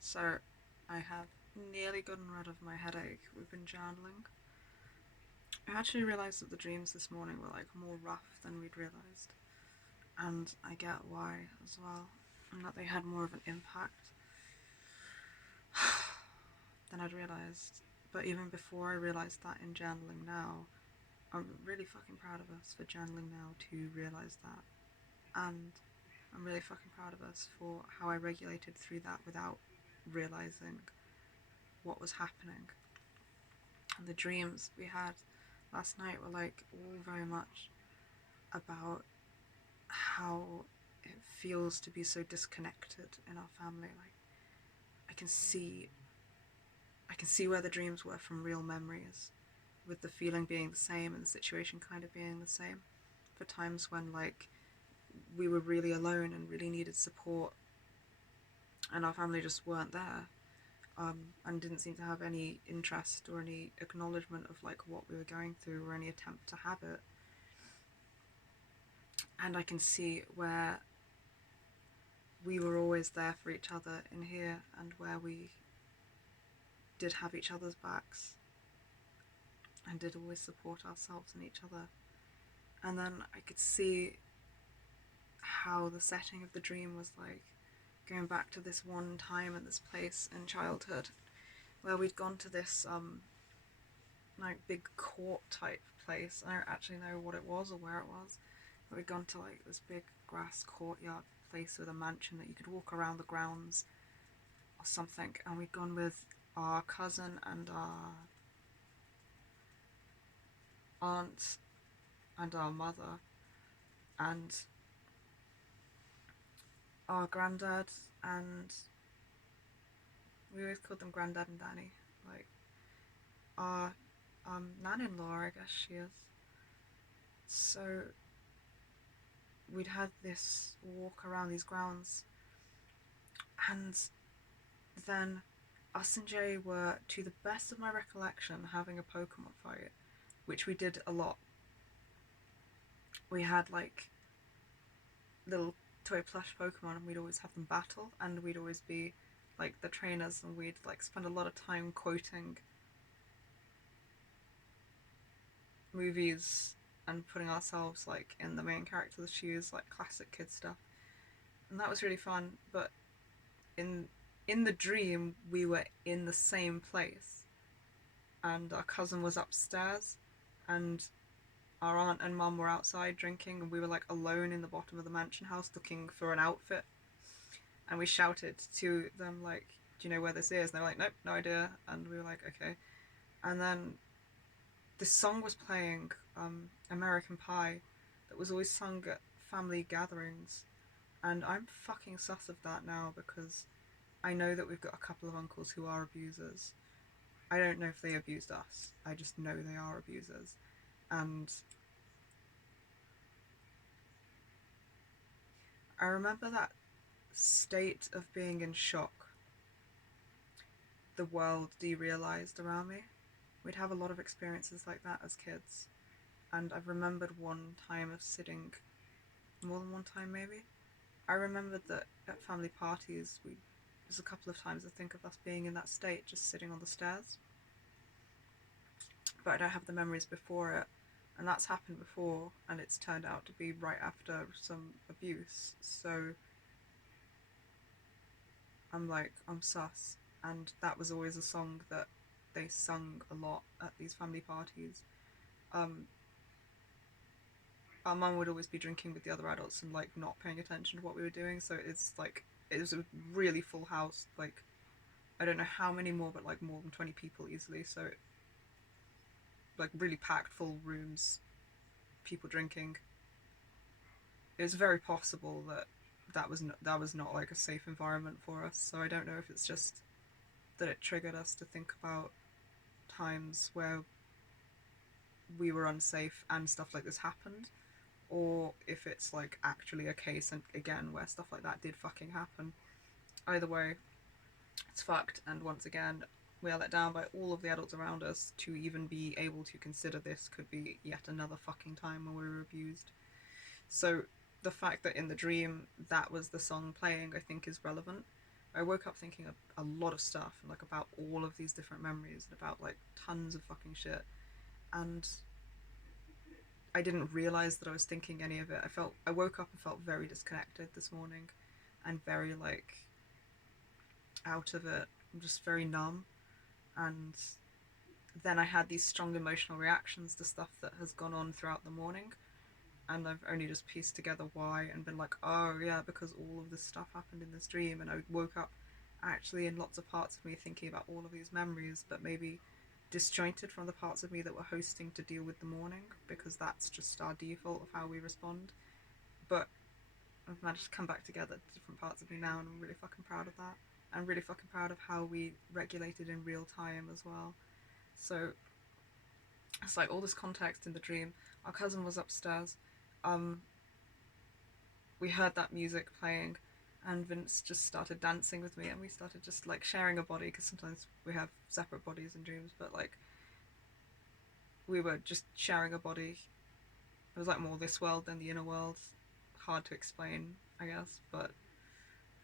So, I have nearly gotten rid of my headache. We've been journaling. I actually realised that the dreams this morning were like more rough than we'd realised. And I get why as well. And that they had more of an impact than I'd realised. But even before I realised that in journaling now, I'm really fucking proud of us for journaling now to realise that. And I'm really fucking proud of us for how I regulated through that without realising what was happening. And the dreams we had last night were like all very much about how it feels to be so disconnected in our family. Like I can see I can see where the dreams were from real memories, with the feeling being the same and the situation kind of being the same. For times when like we were really alone and really needed support and our family just weren't there, and didn't seem to have any interest or any acknowledgement of like what we were going through or any attempt to have it. And I can see where we were always there for each other in here and where we did have each other's backs and did always support ourselves and each other. And then I could see how the setting of the dream was like going back to this one time and this place in childhood where we'd gone to this like big court type place. I don't actually know what it was or where it was, but we'd gone to like this big grass courtyard place with a mansion that you could walk around the grounds or something, and we'd gone with our cousin and our aunt and our mother and our granddad, and we always called them granddad and Danny, like our nan-in-law, I guess she is. So we'd had this walk around these grounds, and then us and Jay were, to the best of my recollection, having a Pokemon fight, which we did a lot. We had like little toy plush Pokemon, and we'd always have them battle, and we'd always be like the trainers, and we'd like spend a lot of time quoting movies and putting ourselves like in the main character's shoes, like classic kid stuff. And that was really fun. But in in the dream, we were in the same place, and our cousin was upstairs, and our aunt and mum were outside drinking, and we were like alone in the bottom of the mansion house looking for an outfit. And we shouted to them like, "Do you know where this is?" And they were like, "Nope, no idea." And we were like, "Okay." And then this song was playing, American Pie, that was always sung at family gatherings. And I'm fucking sus of that now because I know that we've got a couple of uncles who are abusers. I don't know if they abused us. I just know they are abusers. And I remember that state of being in shock. The world derealized around me. We'd have a lot of experiences like that as kids. And I've remembered one time of sitting, more than one time maybe. I remembered that at family parties, there's a couple of times I think of us being in that state, just sitting on the stairs. But I don't have the memories before it. And that's happened before, and it's turned out to be right after some abuse. So I'm like, I'm sus. And that was always a song that they sung a lot at these family parties. Um, our mum would always be drinking with the other adults and like not paying attention to what we were doing. So it's like it was a really full house. Like I don't know how many more, but like more than 20 people easily. So like really packed full rooms, people drinking. It was very possible that that was not like a safe environment for us. So I don't know if it's just that it triggered us to think about times where we were unsafe and stuff like this happened, or if it's like actually a case and again where stuff like that did fucking happen. Either way, it's fucked, and once again, we are let down by all of the adults around us to even be able to consider this could be yet another fucking time when we were abused. So the fact that in the dream that was the song playing, I think is relevant. I woke up thinking a lot of stuff and like about all of these different memories and about like tons of fucking shit. And I didn't realize that I was thinking any of it. I woke up and felt very disconnected this morning and very like out of it. I'm just very numb. And then I had these strong emotional reactions to stuff that has gone on throughout the morning. And I've only just pieced together why and been like, oh yeah, because all of this stuff happened in this dream. And I woke up actually in lots of parts of me thinking about all of these memories, but maybe disjointed from the parts of me that were hosting to deal with the morning, because that's just our default of how we respond. But I've managed to come back together to different parts of me now, and I'm really fucking proud of that. I'm really fucking proud of how we regulated in real time as well. So it's like all this context in the dream. Our cousin was upstairs. Um, we heard that music playing, and Vince just started dancing with me, and we started just like sharing a body, because sometimes we have separate bodies in dreams, but like we were just sharing a body. It was like more this world than the inner world. Hard to explain, I guess, but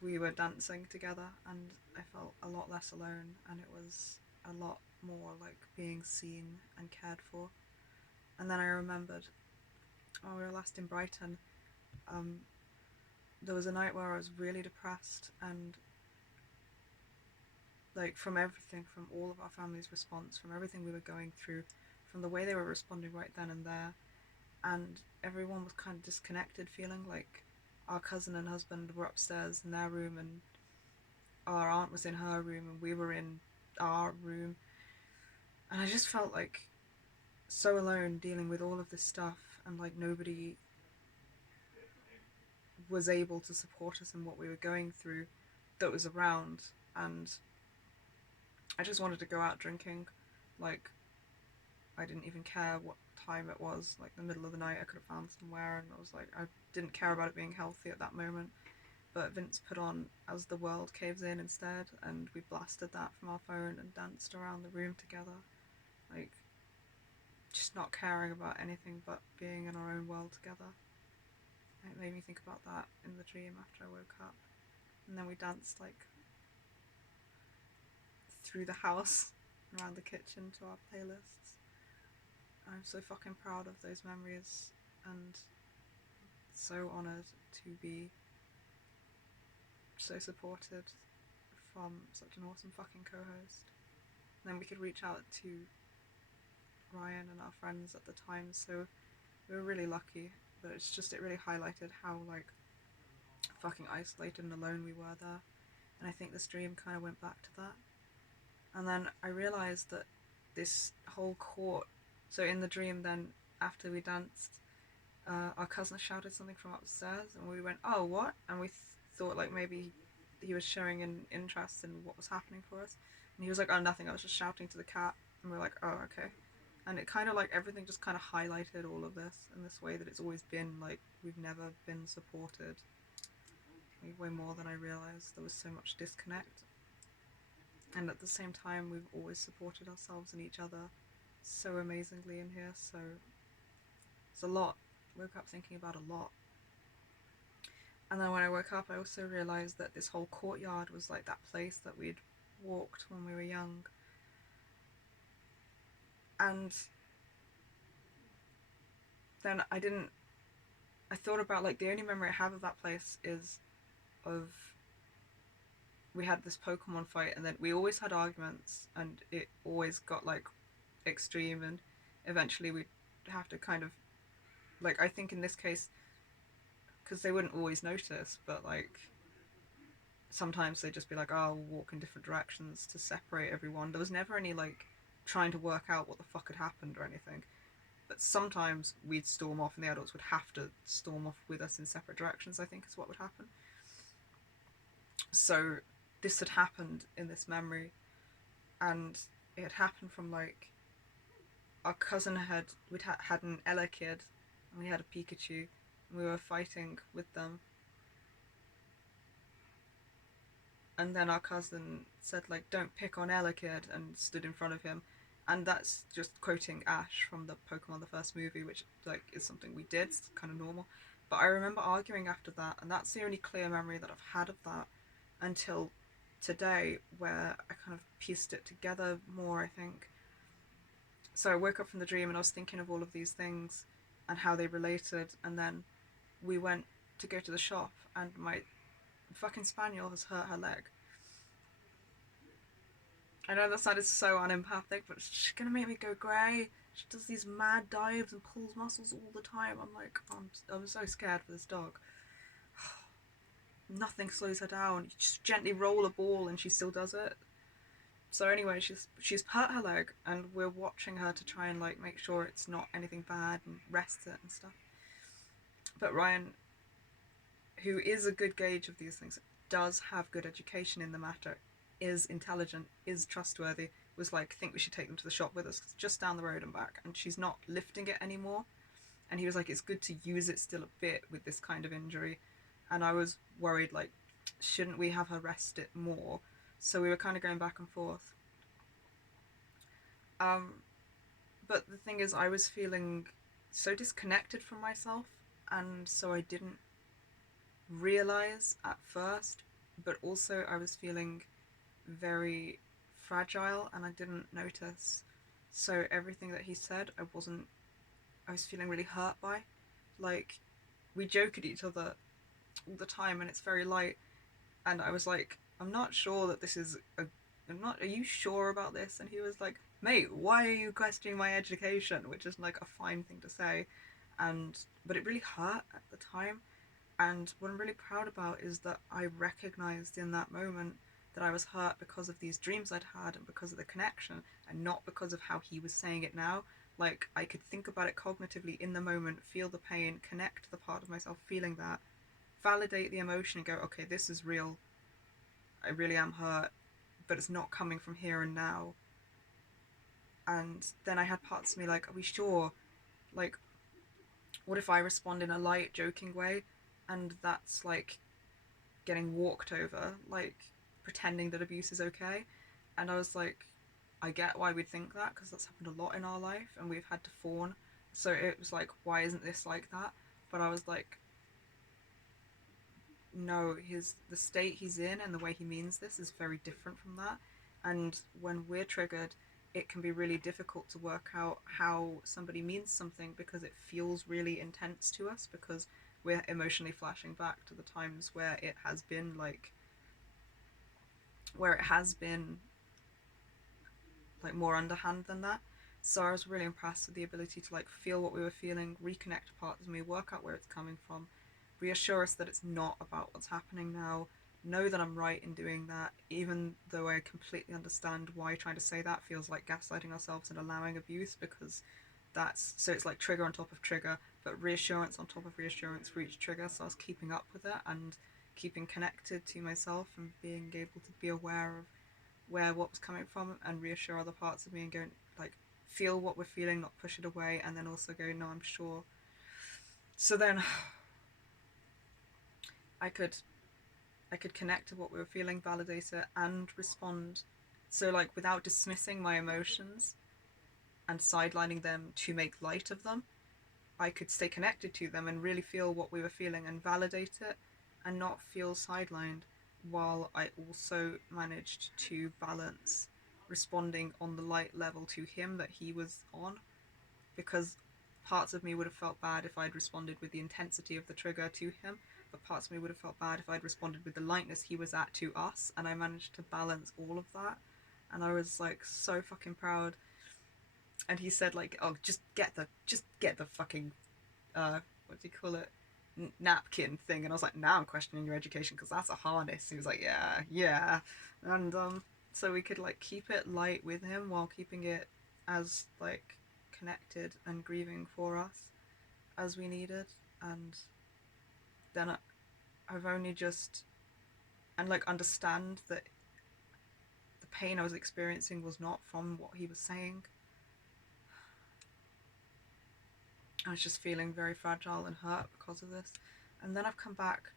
we were dancing together, and I felt a lot less alone, and it was a lot more like being seen and cared for. And then I remembered, oh, we were last in Brighton. Um, there was a night where I was really depressed, and like from everything, from all of our family's response, from everything we were going through, from the way they were responding right then and there, and everyone was kind of disconnected, feeling like our cousin and husband were upstairs in their room, and our aunt was in her room, and we were in our room, and I just felt like so alone dealing with all of this stuff, and like nobody was able to support us in what we were going through that was around. And I just wanted to go out drinking. Like, I didn't even care what time it was, like the middle of the night. I could have found somewhere, and I was like, I didn't care about it being healthy at that moment. But Vince put on As the World Caves In instead, and we blasted that from our phone and danced around the room together, like just not caring about anything but being in our own world together. It made me think about that in the dream after I woke up. And then we danced like through the house, around the kitchen to our playlists. I'm so fucking proud of those memories, and so honoured to be so supported from such an awesome fucking co-host. And then we could reach out to Ryan and our friends at the time, so we were really lucky. But it's just, it really highlighted how like fucking isolated and alone we were there. And I think this dream kind of went back to that. And then I realised that this whole court, so in the dream then, after we danced, our cousin shouted something from upstairs, and we went, oh, what? And we thought like maybe he was showing an interest in what was happening for us. And he was like, oh, nothing, I was just shouting to the cat. And we're like, oh, okay. And it kind of like everything just kind of highlighted all of this in this way that it's always been like we've never been supported. Like, way more than I realised. There was so much disconnect. And at the same time, we've always supported ourselves and each other so amazingly in here. So it's a lot. I woke up thinking about a lot. And then when I woke up, I also realised that this whole courtyard was like that place that we'd walked when we were young. And then I thought about like the only memory I have of that place is of we had this Pokemon fight, and then we always had arguments, and it always got like extreme, and eventually we'd have to kind of like, I think in this case, because they wouldn't always notice, but like sometimes they'd just be like, oh, we'll walk in different directions to separate everyone. There was never any like trying to work out what the fuck had happened or anything. But sometimes we'd storm off, and the adults would have to storm off with us in separate directions, I think is what would happen. So this had happened in this memory, and it had happened from like our cousin we'd had an Elekid, and we had a Pikachu, and we were fighting with them. And then our cousin said like, don't pick on Elekid, and stood in front of him. And that's just quoting Ash from the Pokemon the first movie, which like is something we did. It's kind of normal. But I remember arguing after that, and that's the only clear memory that I've had of that until today where I kind of pieced it together more, I think. So I woke up from the dream and I was thinking of all of these things and how they related, and then we went to go to the shop, and my fucking spaniel has hurt her leg. I know that sounded so unempathic, but she's gonna make me go grey. She does these mad dives and pulls muscles all the time. I'm like, I'm so scared for this dog. Nothing slows her down. You just gently roll a ball and she still does it. So anyway, she's hurt her leg, and we're watching her to try and like make sure it's not anything bad and rest it and stuff. But Ryan, who is a good gauge of these things, does have good education in the matter, is intelligent, is trustworthy, was like, think we should take them to the shop with us, 'cause it's just down the road and back, and she's not lifting it anymore. And he was like, it's good to use it still a bit with this kind of injury. And I was worried, like, shouldn't we have her rest it more? So we were kind of going back and forth. Um, but the thing is, I was feeling so disconnected from myself, and so I didn't realize at first, but also I was feeling very fragile and I didn't notice. So everything that he said, I was feeling really hurt by. Like, we joke at each other all the time and it's very light. And I was like, I'm not sure that this is are you sure about this? And he was like, mate, why are you questioning my education? Which is like a fine thing to say. But it really hurt at the time. And what I'm really proud about is that I recognized in that moment that I was hurt because of these dreams I'd had and because of the connection, and not because of how he was saying it now. Like, I could think about it cognitively in the moment, feel the pain, connect to the part of myself feeling that, validate the emotion and go, okay, this is real. I really am hurt, but it's not coming from here and now. And then I had parts of me like, are we sure? Like, what if I respond in a light, joking way, and that's like getting walked over, like pretending that abuse is okay? And I was like, I get why we'd think that, because that's happened a lot in our life and we've had to fawn. So it was like, why isn't this like that? But I was like, no, the state he's in and the way he means this is very different from that. And when we're triggered, it can be really difficult to work out how somebody means something, because it feels really intense to us, because we're emotionally flashing back to the times where it has been like more underhand than that. So I was really impressed with the ability to like feel what we were feeling, reconnect parts of me, work out where it's coming from, reassure us that it's not about what's happening now, know that I'm right in doing that, even though I completely understand why trying to say that feels like gaslighting ourselves and allowing abuse, because it's like trigger on top of trigger, but reassurance on top of reassurance for each trigger. So I was keeping up with it and keeping connected to myself and being able to be aware of where what was coming from and reassure other parts of me and go, like, feel what we're feeling, not push it away, and then also go, no, I'm sure. So then I could I could connect to what we were feeling, validate it, and respond. So like without dismissing my emotions and sidelining them to make light of them, I could stay connected to them and really feel what we were feeling and validate it and not feel sidelined, while I also managed to balance responding on the light level to him that he was on, because parts of me would have felt bad if I'd responded with the intensity of the trigger to him, but parts of me would have felt bad if I'd responded with the lightness he was at to us, and I managed to balance all of that, and I was like so fucking proud. And he said like, oh, just get the fucking what do you call it, napkin thing. And I was like, now I'm questioning your education because that's a harness. He was like, yeah, yeah. And so we could like keep it light with him while keeping it as like connected and grieving for us as we needed. And then I've only just and like understand that the pain I was experiencing was not from what he was saying. I was just feeling very fragile and hurt because of this. And then I've come back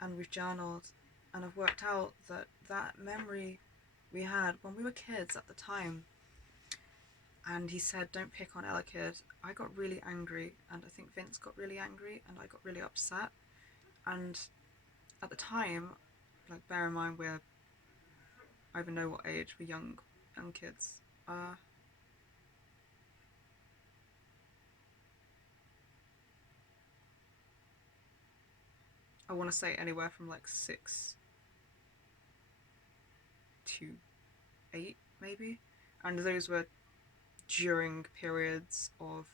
and we've journaled, and I've worked out that that memory we had when we were kids at the time, and he said, don't pick on Ella, kid. I got really angry, and I think Vince got really angry, and I got really upset. And at the time, like, bear in mind, we're I even know what age for young kids. I want to say anywhere from like 6 to 8, maybe. And those were during periods of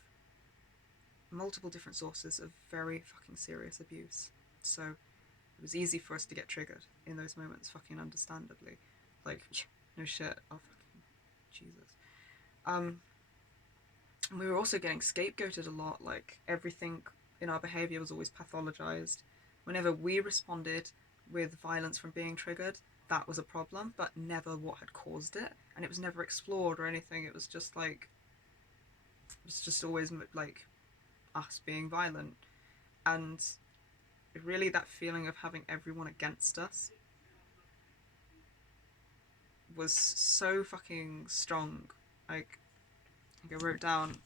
multiple different sources of very fucking serious abuse. So it was easy for us to get triggered in those moments, fucking understandably. Like, no shit. Oh, fucking Jesus. Um, we were also getting scapegoated a lot. Like, everything in our behaviour was always pathologized. Whenever we responded with violence from being triggered, that was a problem, but never what had caused it. And it was never explored or anything. It was just like, it was just always like us being violent. And really, that feeling of having everyone against us was so fucking strong. Like, I wrote down,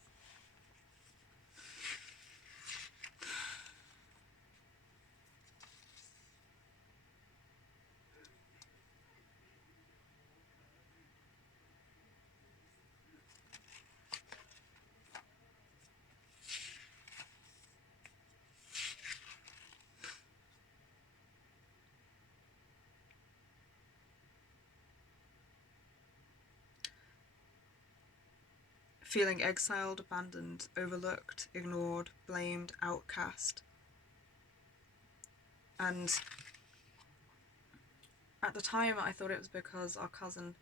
feeling exiled, abandoned, overlooked, ignored, blamed, outcast. And at the time, I thought it was because our cousin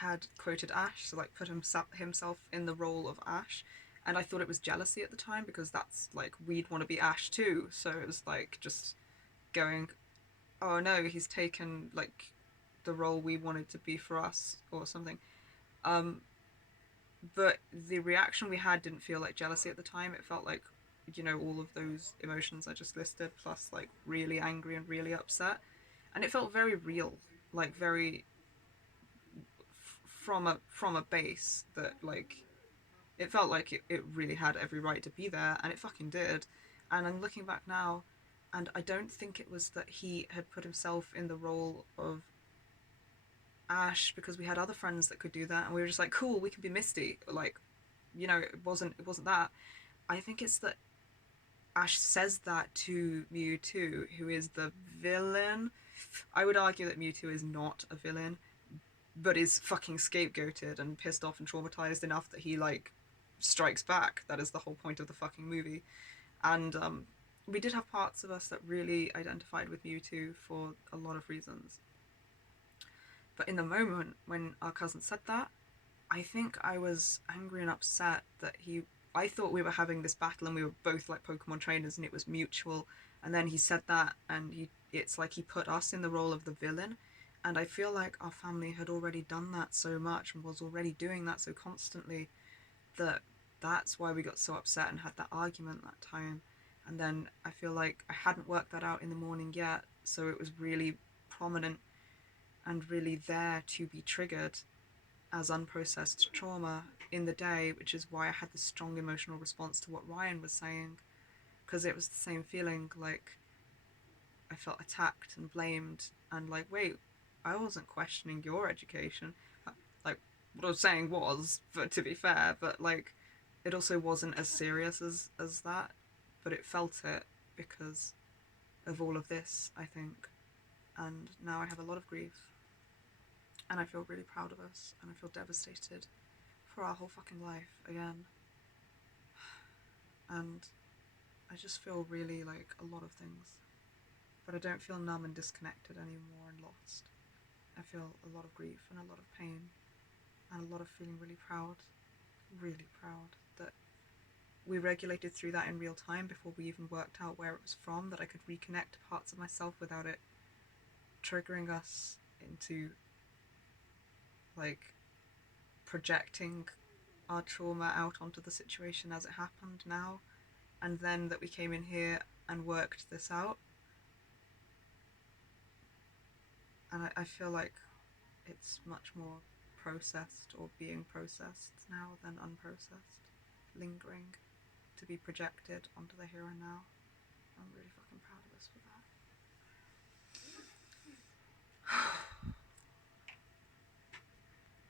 had quoted Ash, so like put himself in the role of Ash. And I thought it was jealousy at the time because that's like, we'd want to be Ash too. So it was like just going, oh no, he's taken like the role we wanted to be for us or something. Um, but the reaction we had didn't feel like jealousy at the time. It felt like, all of those emotions I just listed, plus like really angry and really upset. And it felt very real, like very from a base that like it felt like it really had every right to be there, and it fucking did. And I'm looking back now, and I don't think it was that he had put himself in the role of Ash because we had other friends that could do that, and we were just like, cool, we can be Misty. Like, it wasn't that. I think it's that Ash says that to Mewtwo, who is the villain. I would argue that Mewtwo is not a villain, but is fucking scapegoated and pissed off and traumatized enough that he like strikes back. That is the whole point of the fucking movie. And we did have parts of us that really identified with Mewtwo for a lot of reasons. But in the moment when our cousin said that, I think I was angry and upset that he. I thought we were having this battle and we were both like Pokemon trainers and it was mutual. And then he said that, and it's like he put us in the role of the villain. And I feel like our family had already done that so much and was already doing that so constantly that that's why we got so upset and had that argument that time. And then I feel like I hadn't worked that out in the morning yet, so it was really prominent and really there to be triggered as unprocessed trauma in the day, which is why I had this strong emotional response to what Ryan was saying, because it was the same feeling. Like, I felt attacked and blamed, and like, wait, I wasn't questioning your education. Like, what I was saying was, but to be fair, but like, it also wasn't as serious as that, but it felt it because of all of this, I think. And now I have a lot of grief, and I feel really proud of us, and I feel devastated for our whole fucking life again. And I just feel really like a lot of things, but I don't feel numb and disconnected anymore and lost. I feel a lot of grief and a lot of pain and a lot of feeling really proud that we regulated through that in real time before we even worked out where it was from, that I could reconnect to parts of myself without it triggering us into like projecting our trauma out onto the situation as it happened now, and then that we came in here and worked this out. And I feel like it's much more processed or being processed now than unprocessed, lingering to be projected onto the here and now. I'm really fucking proud of us for that.